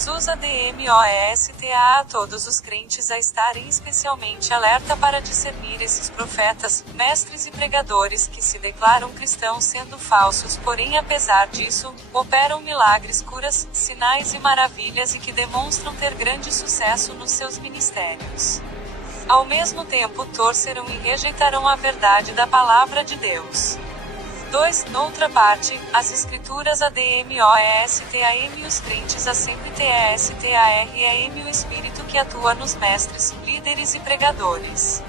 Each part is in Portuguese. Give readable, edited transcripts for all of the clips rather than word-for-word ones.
Jesus ADMOESTA a todos os crentes a estarem especialmente alerta para discernir esses profetas, mestres e pregadores que se declaram cristãos sendo falsos, porém apesar disso, operam milagres, curas, sinais e maravilhas e que demonstram ter grande sucesso nos seus ministérios. Ao mesmo tempo torcerão e rejeitarão a verdade da palavra de Deus. 2. Noutra parte, as escrituras ADMOESTAM e os crentes a sempre TESTAREM o Espírito que atua nos mestres, líderes e pregadores.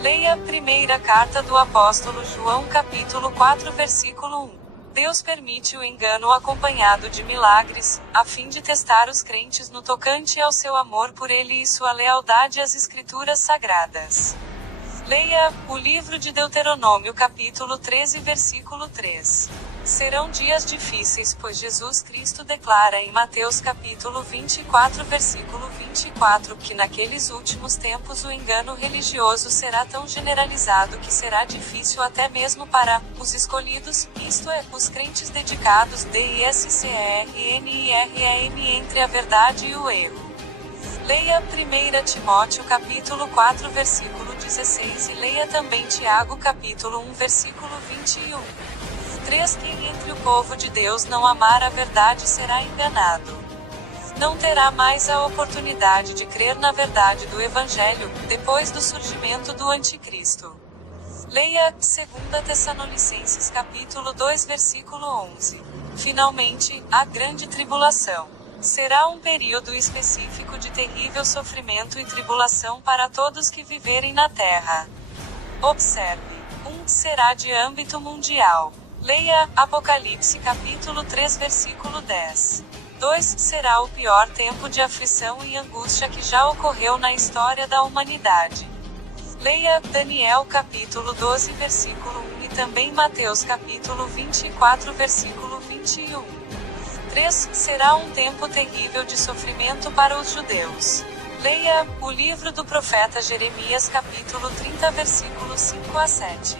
Leia a primeira carta do apóstolo João capítulo 4 versículo 1. Deus permite o engano acompanhado de milagres, a fim de testar os crentes no tocante ao seu amor por ele e sua lealdade às escrituras sagradas. Leia o livro de Deuteronômio capítulo 13 versículo 3. Serão dias difíceis, pois Jesus Cristo declara em Mateus capítulo 24 versículo 24 que naqueles últimos tempos o engano religioso será tão generalizado que será difícil até mesmo para os escolhidos, isto é, os crentes dedicados DISCERNIRAM entre a verdade e o erro. Leia 1 Timóteo capítulo 4 versículo 16 e leia também Tiago capítulo 1 versículo 21. 3. Quem entre o povo de Deus não amar a verdade será enganado. Não terá mais a oportunidade de crer na verdade do Evangelho, depois do surgimento do Anticristo. Leia 2 Tessalonicenses capítulo 2 versículo 11. Finalmente, a grande tribulação. Será um período específico de terrível sofrimento e tribulação para todos que viverem na terra. Observe. 1. Será de âmbito mundial. Leia Apocalipse capítulo 3 versículo 10. 2. Será o pior tempo de aflição e angústia que já ocorreu na história da humanidade. Leia Daniel capítulo 12 versículo 1 e também Mateus capítulo 24 versículo 21. 3. Será um tempo terrível de sofrimento para os judeus. Leia o livro do profeta Jeremias capítulo 30 versículos 5 a 7.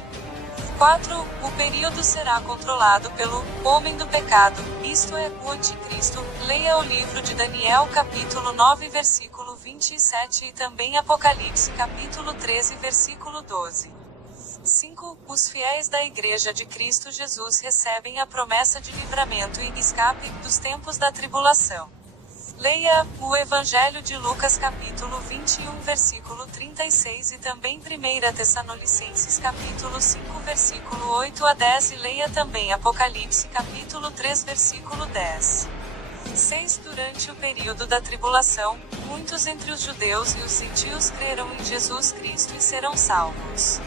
4. O período será controlado pelo homem do pecado, isto é, o anticristo. Leia o livro de Daniel capítulo 9 versículo 27 e também Apocalipse capítulo 13 versículo 12. 5. Os fiéis da Igreja de Cristo Jesus recebem a promessa de livramento e escape dos tempos da tribulação. Leia o Evangelho de Lucas capítulo 21 versículo 36 e também 1 Tessalonicenses capítulo 5 versículo 8 a 10 e leia também Apocalipse capítulo 3 versículo 10. 6. Durante o período da tribulação, muitos entre os judeus e os gentios crerão em Jesus Cristo e serão salvos.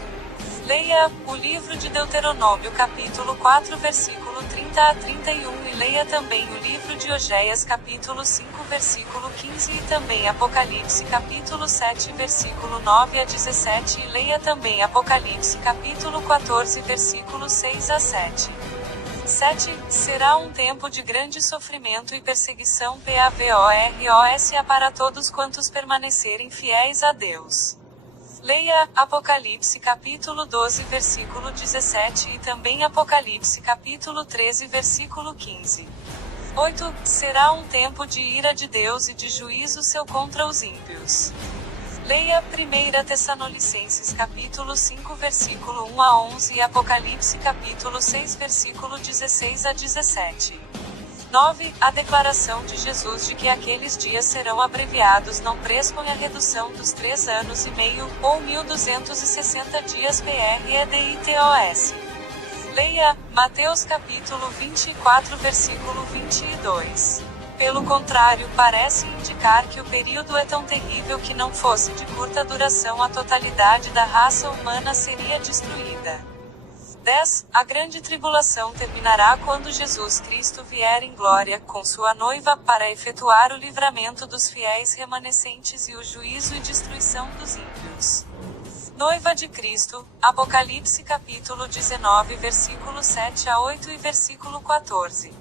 Leia o livro de Deuteronômio capítulo 4 versículo 30 a 31 e leia também o livro de Oséias capítulo 5 versículo 15 e também Apocalipse capítulo 7 versículo 9 a 17 e leia também Apocalipse capítulo 14 versículo 6 a 7. 7. Será um tempo de grande sofrimento e perseguição PAVOROSA para todos quantos permanecerem fiéis a Deus. Leia Apocalipse capítulo 12 versículo 17 e também Apocalipse capítulo 13 versículo 15. 8. Será um tempo de ira de Deus e de juízo seu contra os ímpios. Leia 1 Tessalonicenses capítulo 5 versículo 1 a 11 e Apocalipse capítulo 6 versículo 16 a 17. 9. A declaração de Jesus de que aqueles dias serão abreviados não pressupõe a redução dos 3 anos e meio, ou 1260 dias PREDITOS. Leia Mateus capítulo 24 versículo 22. Pelo contrário, parece indicar que o período é tão terrível que não fosse de curta duração a totalidade da raça humana seria destruída. 10. A grande tribulação terminará quando Jesus Cristo vier em glória, com sua noiva, para efetuar o livramento dos fiéis remanescentes e o juízo e destruição dos ímpios. Noiva de Cristo, Apocalipse capítulo 19 versículo 7 a 8 e versículo 14.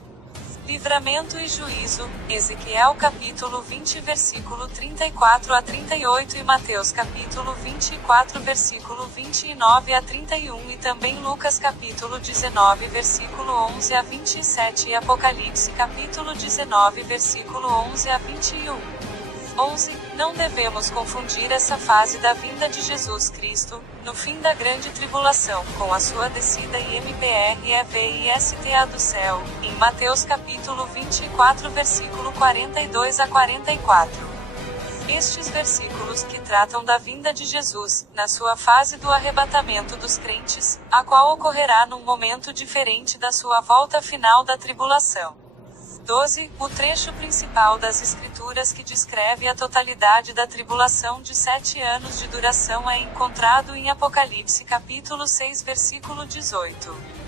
livramento e juízo, Ezequiel capítulo 20 versículo 34 a 38 e Mateus capítulo 24 versículo 29 a 31 e também Lucas capítulo 19 versículo 11 a 27 e Apocalipse capítulo 19 versículo 11 a 21. 11. Não devemos confundir essa fase da vinda de Jesus Cristo, no fim da grande tribulação, com a sua descida IMPREVISTA do céu, em Mateus capítulo 24 versículo 42 a 44. Estes versículos que tratam da vinda de Jesus, na sua fase do arrebatamento dos crentes, a qual ocorrerá num momento diferente da sua volta final da tribulação. 12. O trecho principal das Escrituras que descreve a totalidade da tribulação de 7 anos de duração é encontrado em Apocalipse capítulo 6 versículo 18.